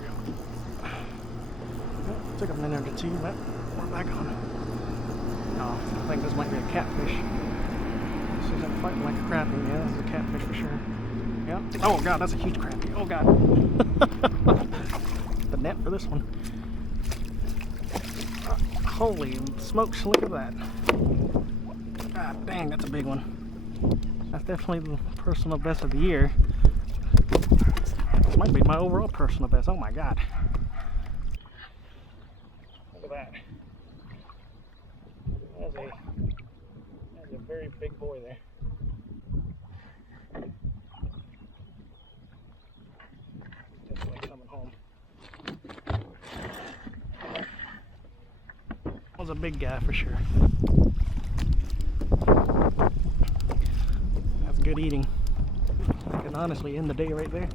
we go. Well, took a minute or two, but we're back on. Oh, I think this might be a catfish. This isn't fighting like a crappie. Yeah, this is a catfish for sure. Yeah. Oh god, that's a huge crappie. Oh god. The net for this one. Holy smokes, look at that. God dang, that's a big one. That's definitely the personal best of the year. This might be my overall personal best. Oh my god. Look at that. That's a very big boy there. Definitely coming home. Was a big guy for sure. That's good eating. I can honestly end the day right there.